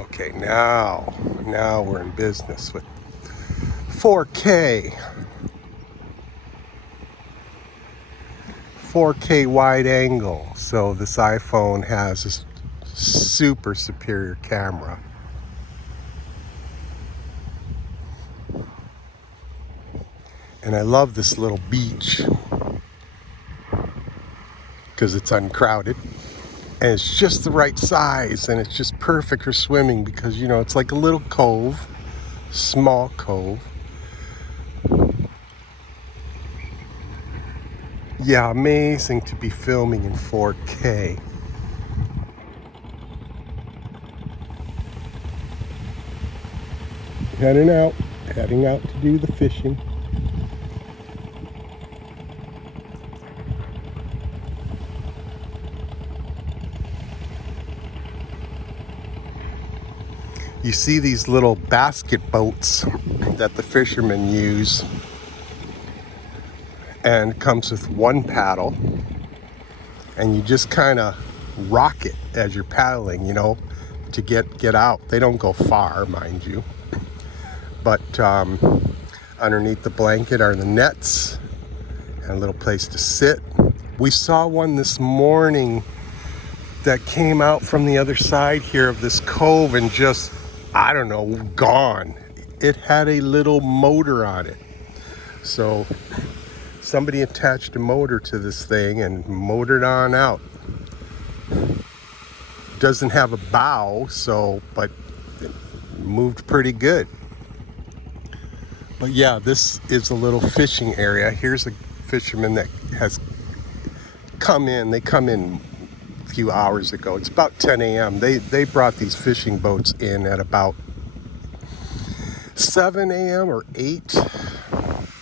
Okay, now we're in business with 4K. 4K wide angle. So this iPhone has this super superior camera. And I love this little beach because it's uncrowded. And it's just the right size, and it's just perfect for swimming because, it's like a little cove, small cove. Yeah, amazing to be filming in 4K. Heading out to do the fishing. You see these little basket boats that the fishermen use, and it comes with one paddle, and you just kind of rock it as you're paddling, to get out. They don't go far, mind you, but underneath the blanket are the nets and a little place to sit. We saw one this morning that came out from the other side here of this cove and just, I don't know, gone. It had a little motor on it. So somebody attached a motor to this thing and motored on out. Doesn't have a bow, but it moved pretty good. But yeah, this is a little fishing area. Here's a fisherman that has come in. They come in a few hours ago. It's about 10 a.m. They brought these fishing boats in at about 7 a.m. or 8,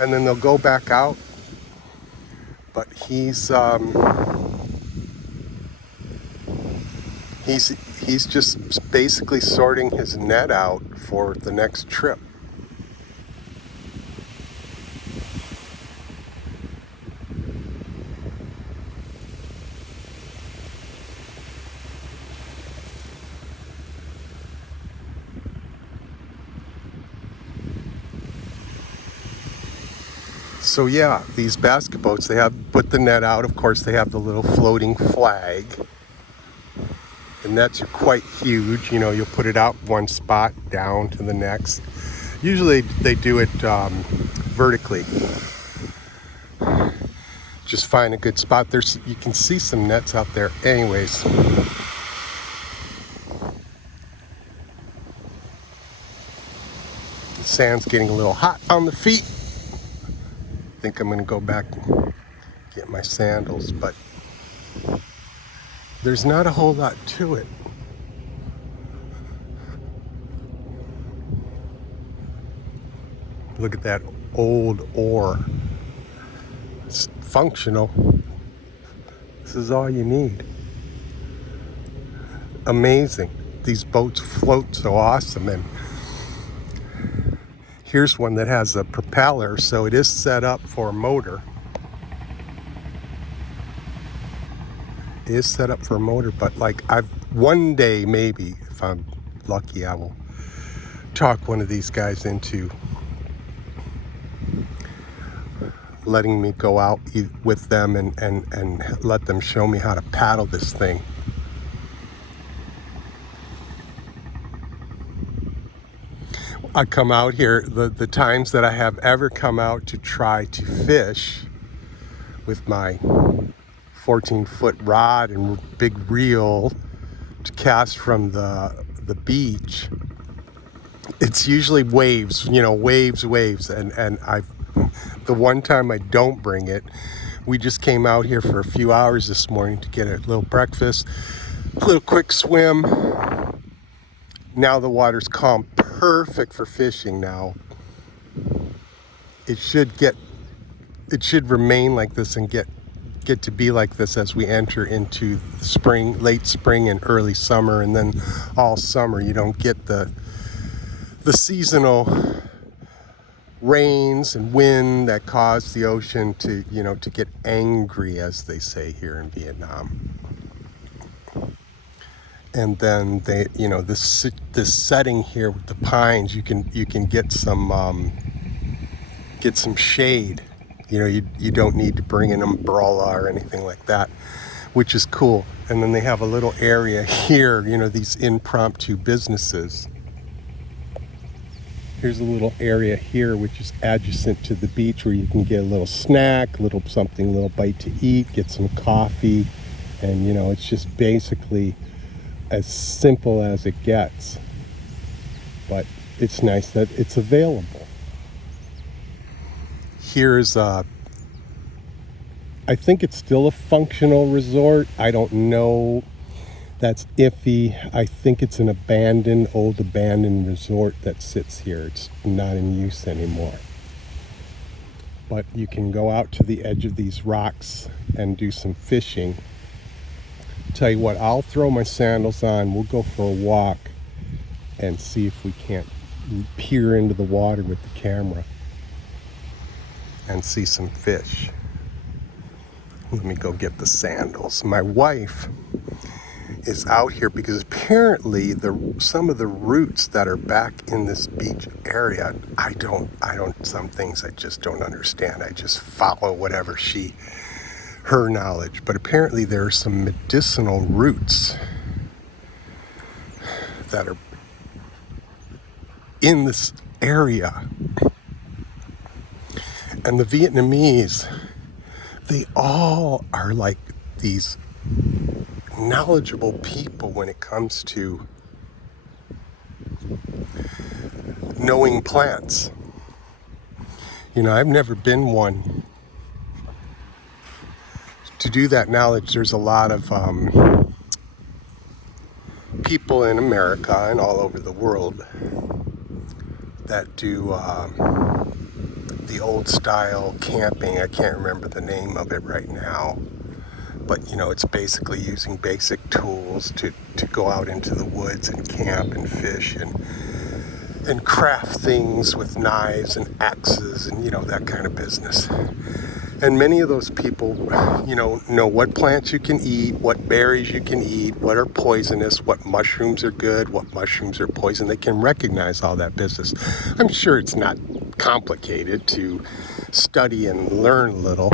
and then they'll go back out. But he's just basically sorting his net out for the next trip. So yeah, these basket boats, they have put the net out. Of course, they have the little floating flag. The nets are quite huge. You'll put it out one spot, down to the next. Usually they do it vertically. Just find a good spot. You can see some nets out there. Anyways, the sand's getting a little hot on the feet. I think I'm gonna go back and get my sandals, but there's not a whole lot to it. Look at that old oar. It's functional. This is all you need. Amazing. These boats float so awesome. And here's one that has a propeller, so it is set up for a motor. It is set up for a motor, but one day maybe, if I'm lucky, I will talk one of these guys into letting me go out with them and let them show me how to paddle this thing. I come out here, the times that I have ever come out to try to fish with my 14-foot rod and big reel to cast from the beach, it's usually waves, waves. And the one time I don't bring it, we just came out here for a few hours this morning to get a little breakfast, a little quick swim. Now the water's calm, perfect for fishing now. It should remain like this and get to be like this as we enter into spring, late spring and early summer, and then all summer. You don't get the seasonal rains and wind that cause the ocean to get angry, as they say here in Vietnam. And then they, this setting here with the pines, you can get some shade. You don't need to bring an umbrella or anything like that, which is cool. And then they have a little area here, these impromptu businesses. Here's a little area here which is adjacent to the beach where you can get a little snack, a little bite to eat, get some coffee, and it's just basically as simple as it gets. But it's nice that it's available. Here's I think it's still a functional resort. I don't know. That's iffy. I think it's an old abandoned resort that sits here. It's not in use anymore. But you can go out to the edge of these rocks and do some fishing. Tell you what, I'll throw my sandals on. We'll go for a walk and see if we can't peer into the water with the camera and see some fish. Let me go get the sandals. My wife is out here because apparently some of the routes that are back in this beach area, some things I just don't understand. I just follow whatever her knowledge. But apparently there are some medicinal roots that are in this area. And the Vietnamese, they all are like these knowledgeable people when it comes to knowing plants. I've never been one to do that knowledge. There's a lot of people in America and all over the world that do the old style camping. I can't remember the name of it right now. But, it's basically using basic tools to go out into the woods and camp and fish and craft things with knives and axes and, that kind of business. And many of those people, know what plants you can eat, what berries you can eat, what are poisonous, what mushrooms are good, what mushrooms are poison. They can recognize all that business. I'm sure it's not complicated to study and learn a little.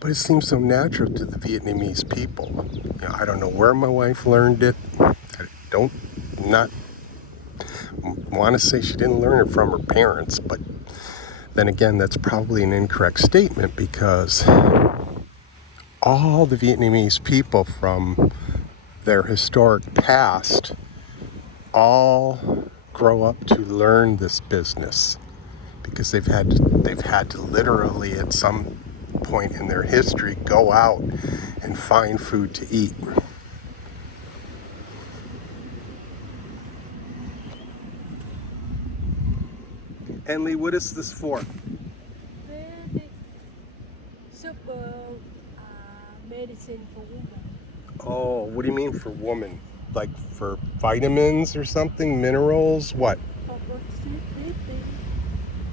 But it seems so natural to the Vietnamese people. I don't know where my wife learned it. I not want to say she didn't learn it from her parents, but then again, that's probably an incorrect statement because all the Vietnamese people from their historic past all grow up to learn this business because they've had to literally at some point in their history go out and find food to eat. Enley, what is this for? Super medicine for women. Oh, what do you mean for woman? Like for vitamins or something? Minerals? What? For breastfeeding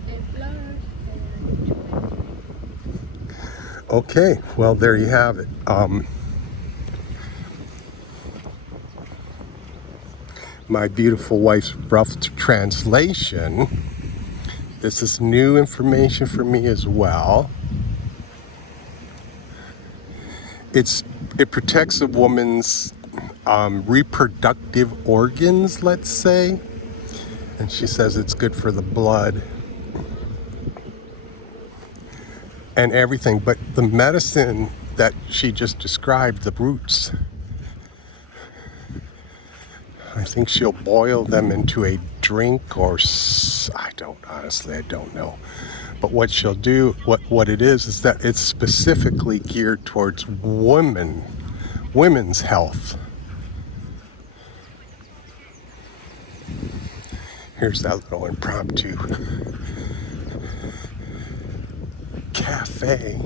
and blood and Okay, well, there you have it. My beautiful wife's rough translation. This is new information for me as well. It protects a woman's reproductive organs, let's say. And she says it's good for the blood and everything. But the medicine that she just described, the roots, I think she'll boil them into a drink or I don't know. But what she'll do, what it is that it's specifically geared towards women's health. Here's that little impromptu cafe,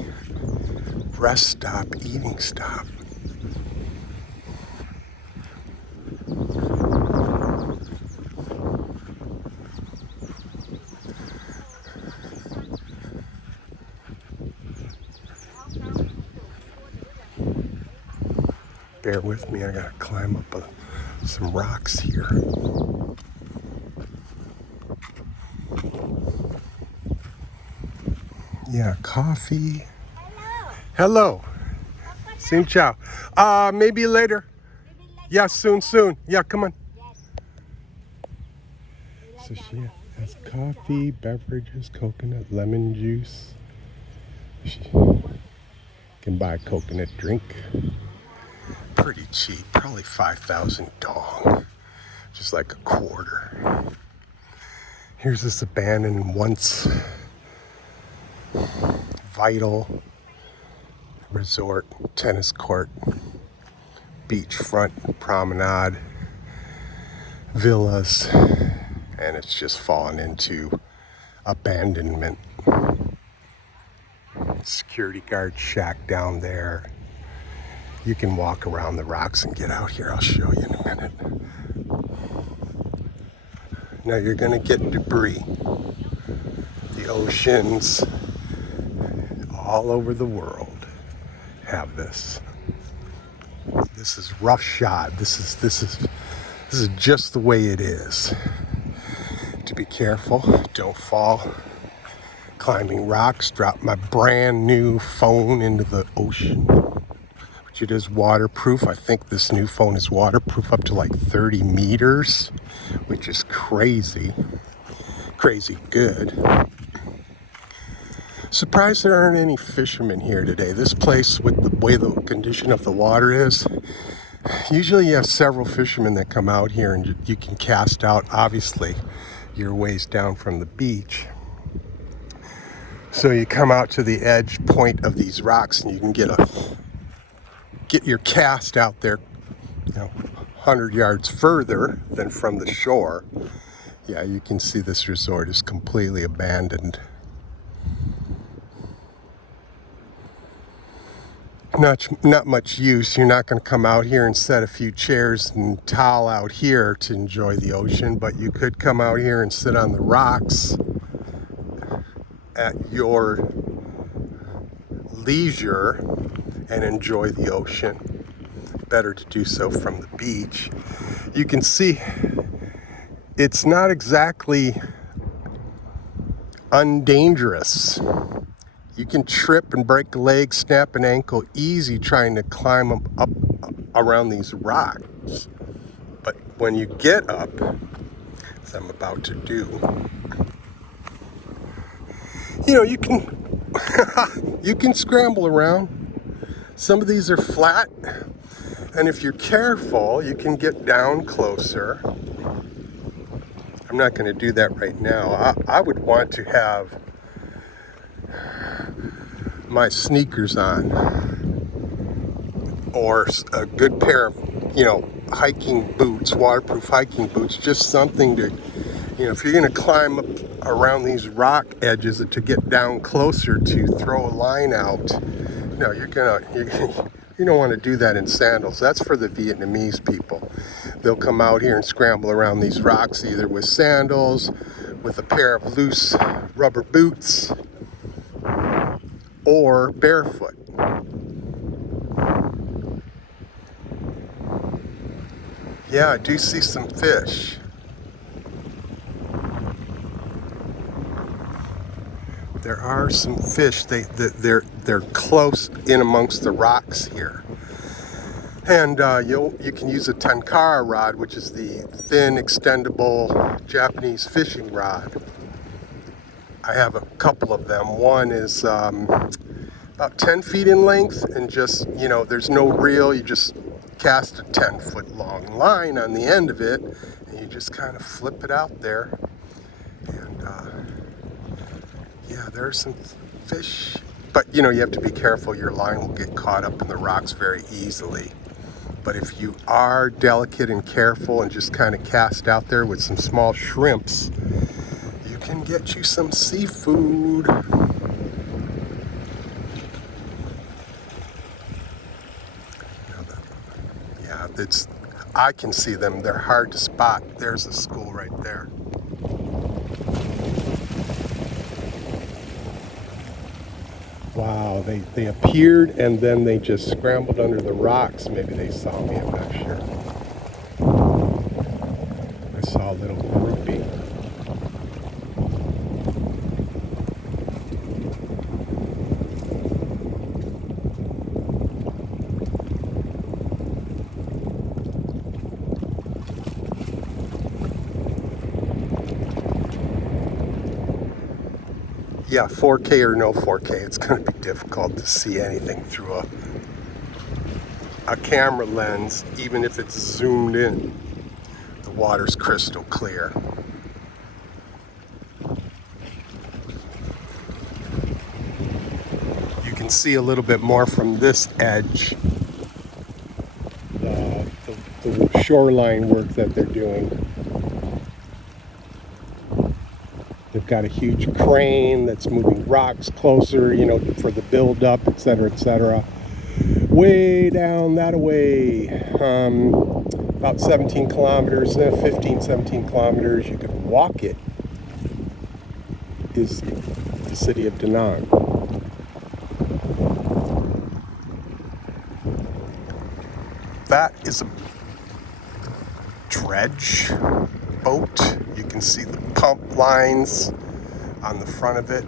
rest stop, eating stop. Bear with me, I gotta climb up some rocks here. Yeah, coffee. Hello. Xin chào. Maybe later. Yeah, soon. Yeah, come on. So she has coffee, beverages, coconut, lemon juice. She can buy a coconut drink. Pretty cheap, probably 5,000 dong, just like a quarter. Here's this abandoned once vital resort, tennis court, beachfront promenade, villas, and it's just fallen into abandonment. Security guard shack down there. You can walk around the rocks and get out here. I'll show you in a minute. Now you're gonna get debris. The oceans all over the world have this. This is roughshod. This is just the way it is. To be careful, don't fall. Climbing rocks, drop my brand new phone into the ocean, which it is waterproof. I think this new phone is waterproof up to like 30 meters, which is crazy good. Surprised there aren't any fishermen here today. This place, with the way the condition of the water is, usually you have several fishermen that come out here and you can cast out. Obviously, you're ways down from the beach. So you come out to the edge point of these rocks and you can get your cast out there, 100 yards further than from the shore. Yeah, you can see this resort is completely abandoned. Not much use. You're not going to come out here and set a few chairs and towel out here to enjoy the ocean, but you could come out here and sit on the rocks at your leisure and enjoy the ocean. Better to do so from the beach. You can see it's not exactly undangerous. You can trip and break a leg, snap an ankle easy trying to climb up around these rocks. But when you get up, as I'm about to do, you can you can scramble around. Some of these are flat, and if you're careful, you can get down closer. I'm not going to do that right now. I would want to have my sneakers on, or a good pair of, hiking boots, waterproof hiking boots, just something to, if you're going to climb up around these rock edges to get down closer to throw a line out, you don't want to do that in sandals. That's for the Vietnamese people. They'll come out here and scramble around these rocks either with sandals, with a pair of loose rubber boots, or barefoot. Yeah, I do see some fish. There are some fish. They're close in amongst the rocks here. And you can use a tenkara rod, which is the thin, extendable Japanese fishing rod. I have a couple of them. One is about 10 feet in length, and just, there's no reel. You just cast a 10-foot long line on the end of it, and you just kind of flip it out there. And yeah, there's some fish. But, you have to be careful. Your line will get caught up in the rocks very easily. But if you are delicate and careful and just kind of cast out there with some small shrimps, you can get you some seafood. Yeah, I can see them. They're hard to spot. There's a school right there. Wow, they appeared and then they just scrambled under the rocks. Maybe they saw me, I'm not sure. I saw a little groupie. Yeah, 4K or no 4K, it's going to be difficult to see anything through a camera lens, even if it's zoomed in. The water's crystal clear. You can see a little bit more from this edge, the shoreline work that they're doing. They've got a huge crane that's moving rocks closer, for the build up, et cetera, et cetera. Way down that way, about 17 kilometers, 15, 17 kilometers, you could walk it, is the city of Da Nang. That is a dredge boat. You can see the pump lines on the front of it.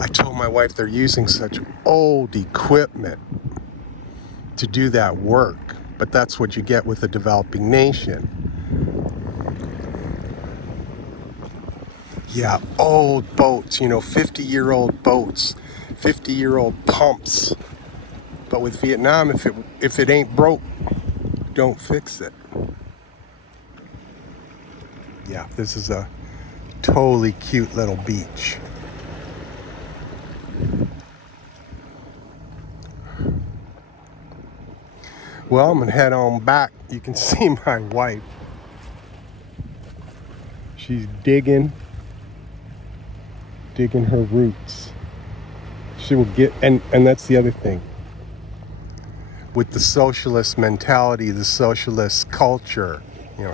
I told my wife they're using such old equipment to do that work, but that's what you get with a developing nation. Yeah, old boats, 50-year-old boats, 50-year-old pumps. But with Vietnam, if it ain't broke, don't fix it. Yeah, this is a totally cute little beach. Well, I'm gonna head on back. You can see my wife. She's digging her roots. She will get, and that's the other thing. With the socialist mentality, the socialist culture,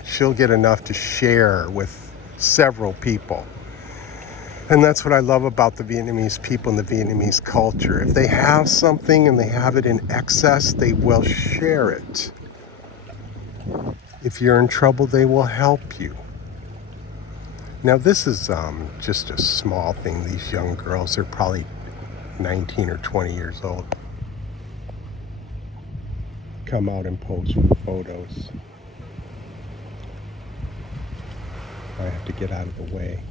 she'll get enough to share with several people. And that's what I love about the Vietnamese people and the Vietnamese culture. If they have something and they have it in excess, they will share it. If you're in trouble, they will help you. Now, this is just a small thing. These young girls are probably 19 or 20 years old. Come out and pose for photos. I have to get out of the way.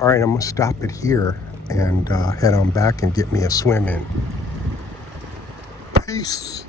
All right, I'm gonna stop it here and head on back and get me a swim in. Peace.